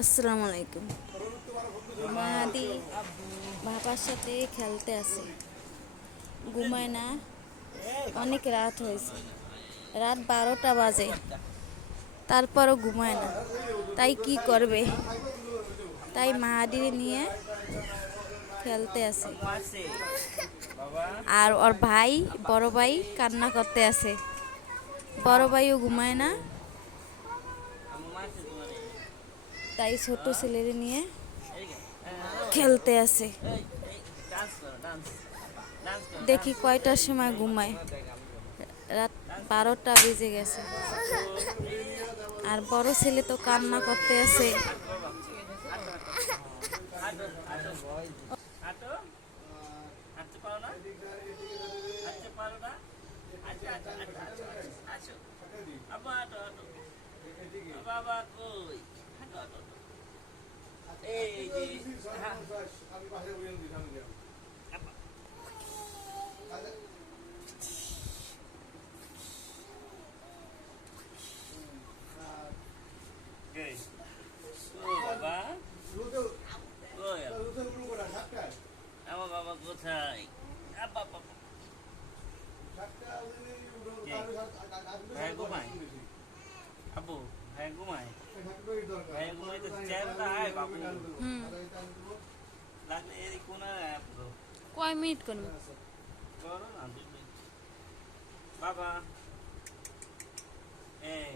আসসালামু আলাইকুম। মাহাদি বাবার সাথে খেলতে আছে, ঘুমায় না। অনেক রাত হয়েছে, রাত 12টা বাজে, তারপরও ঘুমায় না। তাই কি করবে, তাই মাহাদির নিয়ে খেলতে আছে। আর ওর ভাই, বড় ভাই কান্না করতে আছে। বড় ভাইও ঘুমায় না, তাই ছোট ছেলের নিয়ে খেলতে আছে। দেখি কয়টার সময় ঘুমায়। রাত 12টা বেজে গেছে, আর বড় ছেলে তো কান্না করতে আছে। আমার বাবা কোথায়? ভাই ঘুমায়, আব্বু ভাই ঘুমায়, ভাই ঘুমাই তো চেয়ারটা আয় বাবু লাগলে এদিক কোনা কয় মিনিট করবো? করো না 2 মিনিট। বাবা এই